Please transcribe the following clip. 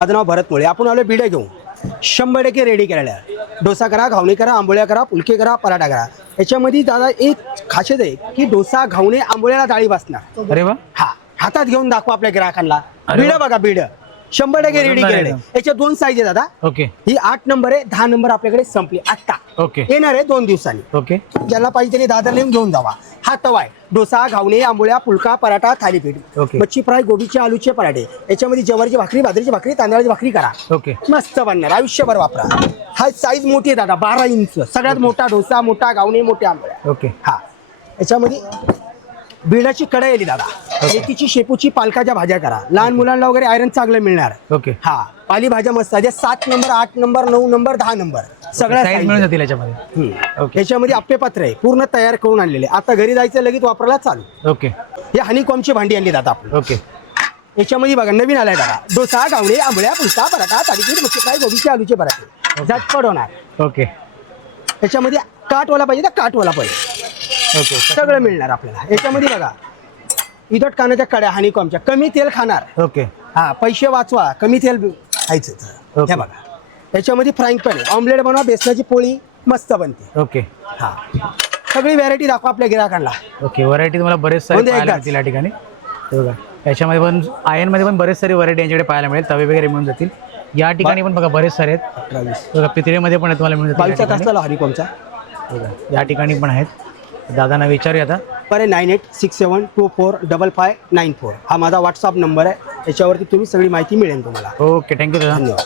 माझं नाव भरत मुळे. आपण आलो बिड्या घेऊन 100% रेडी केलेल्या आहे. डोसा करा, घावणे करा, आंबोळ्या करा, फुलके करा, पराठा करा. याच्यामध्ये दादा एक खासियत आहे की डोसा, घावणे, आंबोळ्याला डाळी बसणार. अरे वा, हा, हातात घेऊन दाखवा आपल्या ग्राहकांना. अरे बिड बघा, बिड 100% रेडी वजनदार केलेले. एकदम. याच्या दोन साईज आहे दादा. ओके ही 8 नंबर आहे, 10 नंबर आपल्याकडे संपली आता. ओके येणार आहे 2 दिवसांनी. ओके ज्याला पाहिजे त्यांनी दादर येऊन घेऊन जावा. हा तवा आहे. डोसा, घावणे, आंबोळ्या, फुलका, पराठा, थालीपीठ, ओके. मच्छी फ्राय, गोबीचे, आलूचे पराठे. याच्यामध्ये ज्वारीची भाकरी, बाजरीची भाकरी, तांदळाची भाकरी करा. ओके मस्त बनणार, आयुष्यभर वापरा. हा साईज मोठी आहे दादा, 12 इंच. सगळ्यात मोठा डोसा, मोठा घावणे, मोठ्या आंबोळ्या. ओके हा, याच्यामध्ये बिडाची कढई आली दादा. मेथीची, शेपूची, पालकाच्या भाज्या करा. लहान मुलांना वगैरे आयरन चांगलं मिळणार. ओके. हा, पालेभाज्या मस्त आहे. 7 नंबर, 8 नंबर, 9 नंबर, 10 नंबर सगळ्या साईज size मिळून आहे. जातील याच्यामध्ये. ओके याच्यामध्ये आप्पे पात्र आहे, पूर्ण तयार करून आणलेले. आता घरी जायचं, लगेच वापरायला चालू. ओके हे हनीकॉमची भांडी आणली दादा आपण. ओके याच्यामध्ये बघा नवीन आलाय दादा. डोसा, घावणे, आंबळ्या, पुलका, पराठा, थालीपीठ, मच्छी फ्राय, गोबीचे, आलूचे पराठे. झटपट होणार. ओके याच्यामध्ये काटवाला पाहिजे तर काटवाला पाहिजे, ओके सगळं मिळणार आपल्याला. याच्यामध्ये बघा इदट कानाच्या कड्या हनीकॉमच्या, कमी तेल खाणार. ओके हा, पैसे वाचवा, कमी तेल खायचं. ओके. हे बघा, याच्यामध्ये फ्राईंग पॅन आहे. ऑमलेट बनवा, बेसनाची पोळी मस्त बनते. ओके हा, सगळी व्हरायटी दाखवा आपल्या गिराकांना. ओके व्हरायटी तुम्हाला बरेच सारे म्हणजे पाहायला एकदाच. मिळतील या ठिकाणी. हे बघा याच्यामध्ये पण आयनमध्ये पण बरेच सारी व्हरायटी यांच्याकडे पाहायला मिळेल. तवे वगैरे मिळून जातील. या ठिकाणी पण बघा बरेच सारे आहेत. 18-20 बघा पितळेमध्ये पण तुम्हाला मिळून जातील या 22 ठिकाणी. तासला हनीकॉमचा. बघा, या ठिकाणी पण आहेत. दादांना विचारूया आता. पर 9867245594 हा माझा व्हॉट्सअप नंबर आहे. याच्यावरती तुम्ही सगळी माहिती मिळेल तुम्हाला. ओके थँक्यू दादा. धन्यवाद.